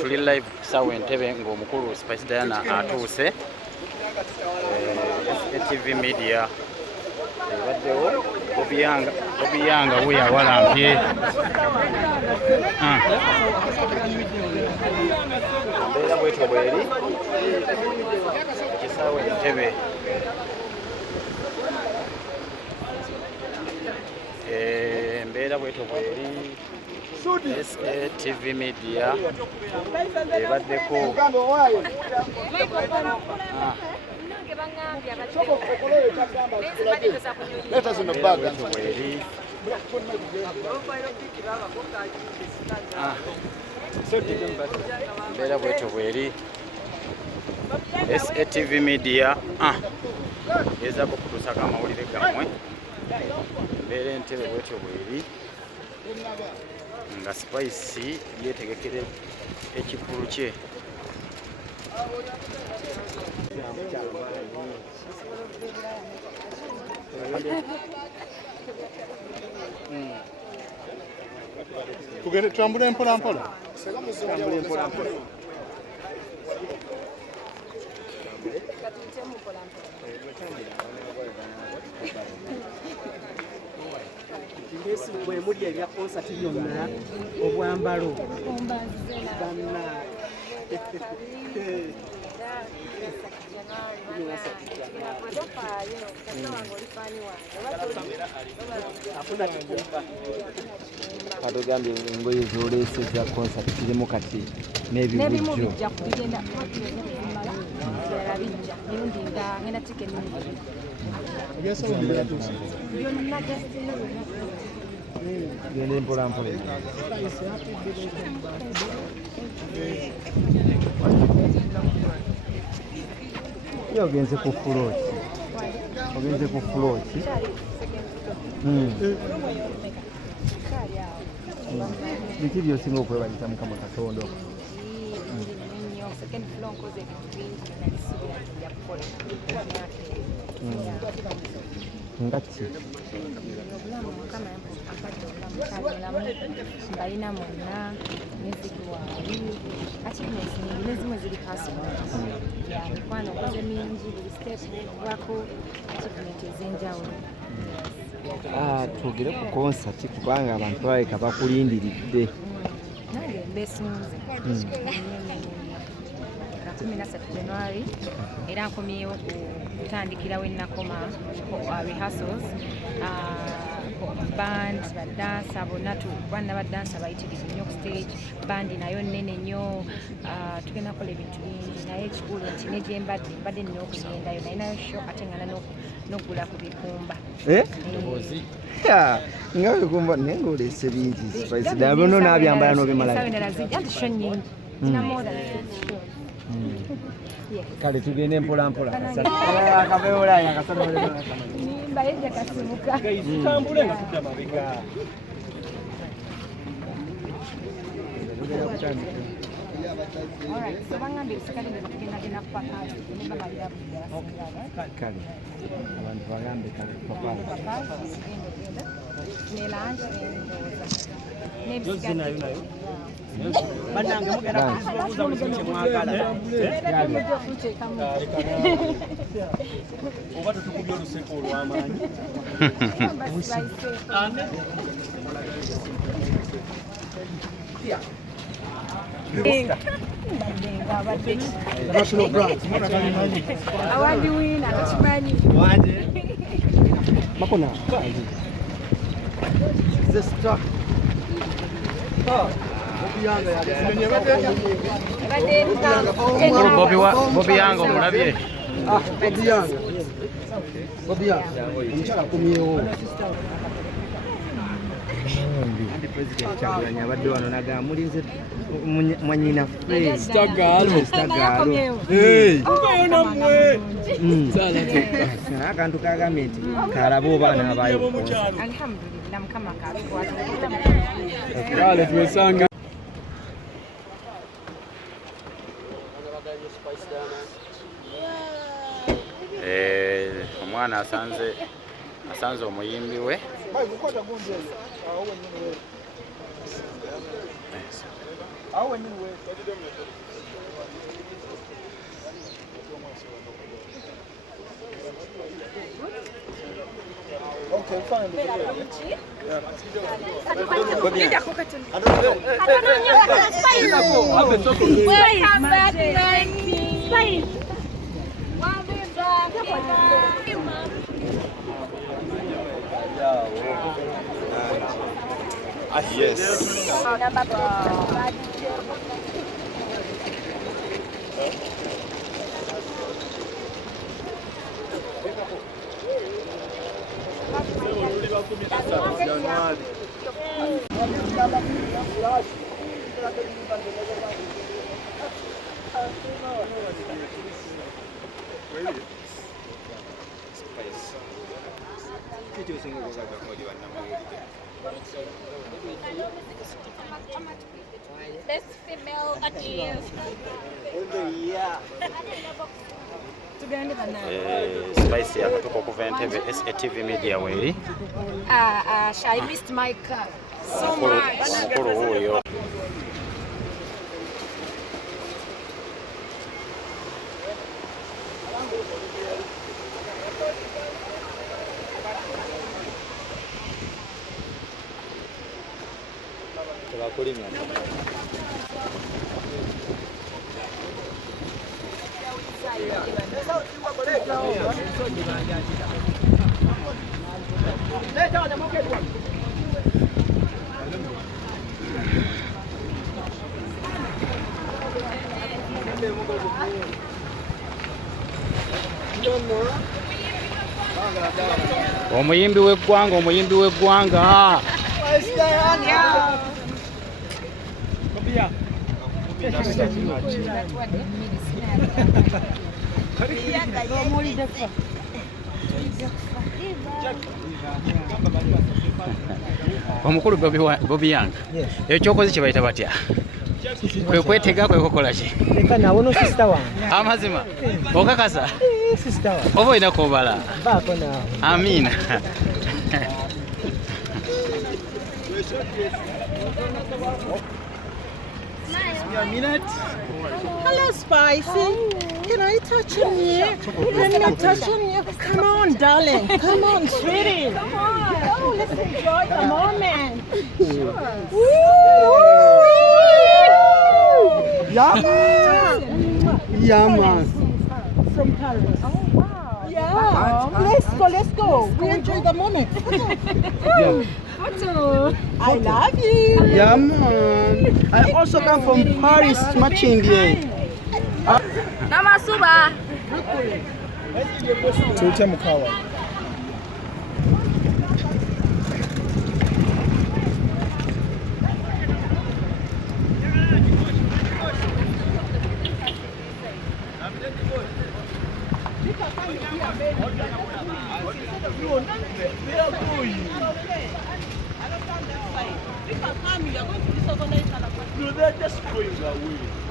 Tuli live kisaawe Entebbe ng'omukulu Spice Diana atuuse. TV Media baddewo Obiyanga we yawalampye. Mbeera bwetyo bweri kisaawe Entebbe. Mbeera bwetyo bweri TV Media ebaddeko. Mbeera bwetyo bweri TV Media ezaako kutuusako amawulire gammwe. Mbeera Entebbe bwetyo bweri nga Spice yeetegekere ekikulu kye. Tugende tambule mpola mpola. Mbesi bwe muli ebya concert byonna Obwambalo. Katugambye engoye z'oleese za concert zirimu kati n'ebibujjo. Gende mpola mpola. Yo ogenze ku float. Ogenze ku float. Biki byosinga okwebalisa Mukama Katonda? Ngaki mbalina mwonna nezikuwaali achievements nyingi nezimwe ziri personal mikwano koze mingi buli step wako achievement ez'enjawulo. Twogere ku concert kubanga abantu baleka bakulindiridde. Nange mbeesunze 13 January era nkomyewo kutandikirawo ennakoma rehearsals. Band badansa bonna bana badansa bayitirivu nnyo ku stage, bandi nayo nnene nnyo. Tugenda kukola ebintu bingi naye ekikulu nti ne gye mbadde nnina okugendayo nalinayo show ate ngana n'okugula ku bikumba. Nga bikumba naye ng'oleese bingi Spice ddala bino n'abyambala n'obimala. Endala zijja nti show nnyingi zina more than show. Kale tugende mpola mpola. Nimba yejja kasimuka. Tambule nga tudda mabega. Alright, so bangambye ebisikale bye tugenda kupaka kale abantu bagambe kale papa ne lanche n'endowooza n'ebisikale bannange mugenda kubuuza buli kimu kye mwagala oba tetukubye oluseko olw'amaanyi. awandiwina akimanyi makona Obiyanga omulabye. Obiyanga omukyala akomyewo. President Kyagulanyi abadde wano nagamba mulinze mwanyina akantu kagambye nti kalaba oba naabayo omwana asanze asanze omuyimbi we Okay, fine. Yes. Best female artist. Spice yakatuuka okuva Entebbe SATV media weeri I missed my car so much. omukulu wuuyo omuyimbi w'eggwanga omukulu Bobi Yang ekyokoze kye bayita batya kwe kwetega kwe kukola ki Leka nawo no sister wange. amazima okakasa Sister wange. oba olina kobala Baako nawe. amina Hello, Spicy. Can I touch on you? Let me touch on you. Come on, darling. Come on, sweetie. Come on. Oh, let's enjoy the moment. Woo! Yeah, man. From Paris. Oh, wow. Yeah. Let's go. We enjoy the moment. I love you. Yeah, man. I also come from Paris, matching here. Namasuba. Tuite Mukawa. No, they're just going away.